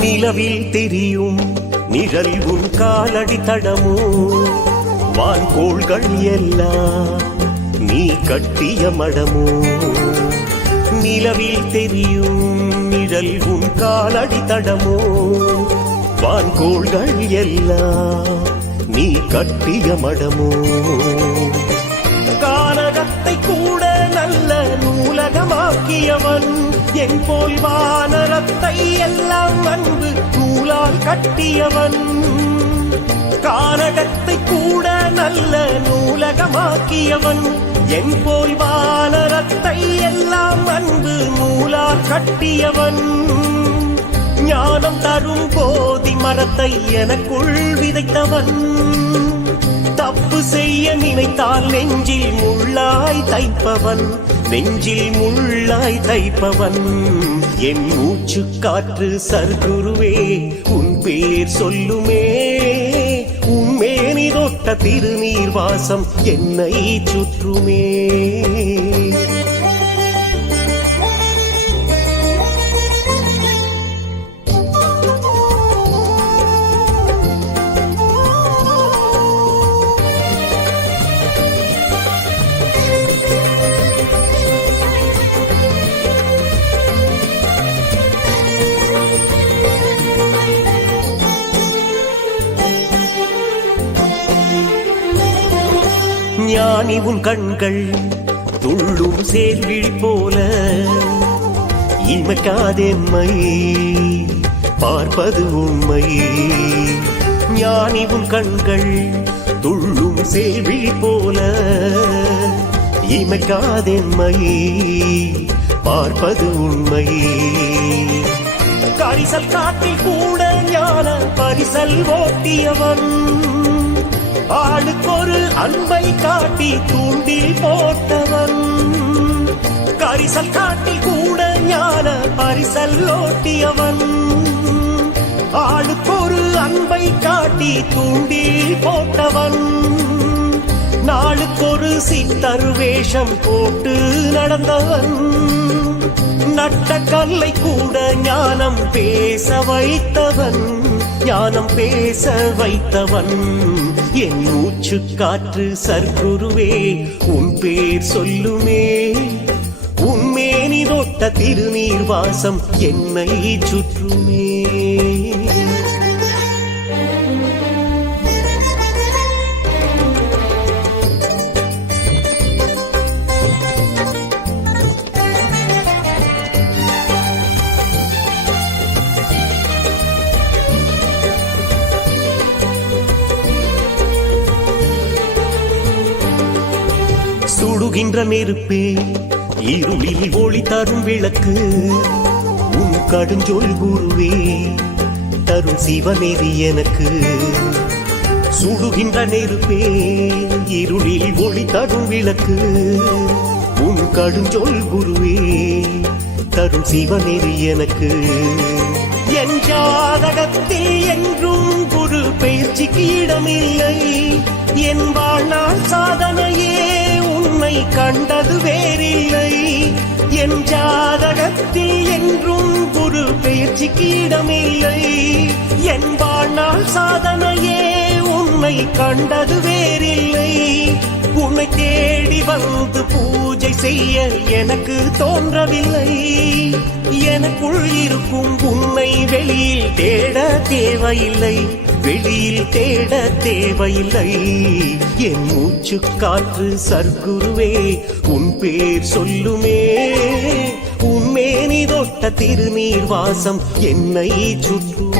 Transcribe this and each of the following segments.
நிலவில் தெரியும் நிழல் உன் காலடி தடமோ. வான்கோள்கள் எல்லாம் நீ கட்டிய மடமோ. நிலவில் தெரியும் நிழல் உன் காலடி தடமோ. வான்கோள்கள் எல்லாம் நீ கட்டிய மடமோ. உலகமாக்கியவன். என் போல் வானரத்தை எல்லாம் அன்பு நூலால் கட்டியவன். கானகத்தை கூட நல்ல நூலகமாக்கியவன். என் போல் வானரத்தை எல்லாம் அன்பு நூலால் கட்டியவன். ஞானம் தரும் போதி மரத்தை எனக்குள் விதைத்தவன். தப்பு செய்ய நினைத்தால் நெஞ்சில் முள்ளாய் தைப்பவன் நெஞ்சில் முள்ளாய் தைப்பவன். என் மூச்சு காற்று சர்க்குருவே உன் பேர் சொல்லுமே. உம்மேனி தொட்ட திருநீர் வாசம் என்னை சுற்றுமே. ராணி உன் கண்கள் துள்ளும் சேர்விழி போல. இமைக்காதெம்மை பார்ப்பது உண்மை. ஞானி உன் கண்கள் துள்ளும் சேர்விழி போல. இமைக்காதெம்மை பார்ப்பது உண்மை. கரிசல் காட்டில் கூட ஞான பரிசல் ஓட்டியவன். ஆளுக்கொரு அன்பை காட்டி தூண்டி போட்டவன். கரிசல் காட்டில் கூட ஞான பரிசல் ஓட்டியவன். ஆளுக்கொரு அன்பை காட்டி தூண்டி போட்டவன். நாளுக்கொரு சித்தர் வேஷம் போட்டு நடந்தவன். நட்ட கல்லை கூட ஞானம் பேச வைத்தவன். ஞானம் பேச வைத்தவன். என் மூச்சு காற்று சர்க்குருவே உன் பேர் சொல்லுமே. உன்மேனி தொட்ட திருநீர் வாசம் என்னை சுற்றுமே. சுடுகின்ற நெருப்பே இருளில் ஒளி தரும் விளக்கு. உன் கடுஞ்சொல் குருவே தரும் சிவநெறி எனக்கு. சுடுகின்ற நெருப்பே இருளில் ஒளி தரும் விளக்கு. உன் கடுஞ்சொல் குருவே தரும் சிவநெறி எனக்கு. என் ஜாதகத்தில் என்றும் குரு பயிற்சிக்கு இடமில்லை. என் வாழ்நாள் சாதனையே கண்டது வேறில்லை. என் ஜாதகத்தில் என்றும் குரு பெயர்ச்சிக்கு இடமில்லை. என் வாழ்நாள் சாதனையே உன்னை கண்டது வேறில்லை. உன்னை தேடி வந்து பூஜை செய்ய எனக்கு தோன்றவில்லை. எனக்குள் இருக்கும் உன்னை வெளியில் தேட தேவையில்லை. வெளியில் தேட தேவையில்லை. என் மூச்சு காற்று சர்க்குருவே உன் பேர் சொல்லுமே. உன்மேனி தொட்ட திருநீர் வாசம் என்னை சுற்றுமே.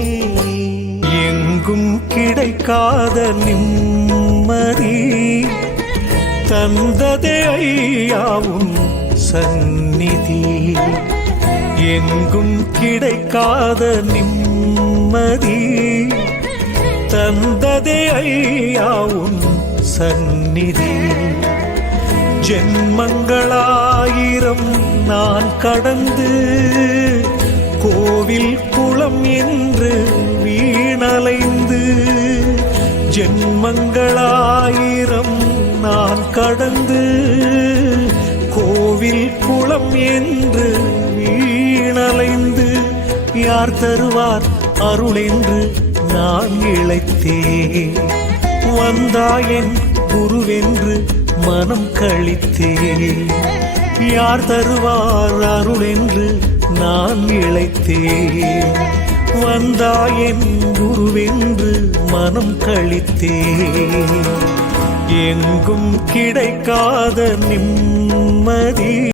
எங்கும் கிடைக்காத நிம்மதி. தந்ததே ஐயாவும் சந்நிதி. எங்கும் கிடைக்காத நிம்மதி. தந்ததே ஐயாவும் சந்நிதி. ஜென்மங்களாயிரம் நான் கடந்து கோவில் குளம் என்று ஜென்மங்களாயிரம் நான் கடந்து கோவில் குளம் என்று வீணலைந்து யார் தருவார் அருள் என்று நான் இழைத்தேன். வந்தாயன் குருவென்று மனம் கழித்தேன். யார் தருவார் அருள் என்று நான் இழைத்தேன். வந்தாயின் குருவென்று மனம் கழித்தே. எங்கும் கிடைக்காத நிம்மதி.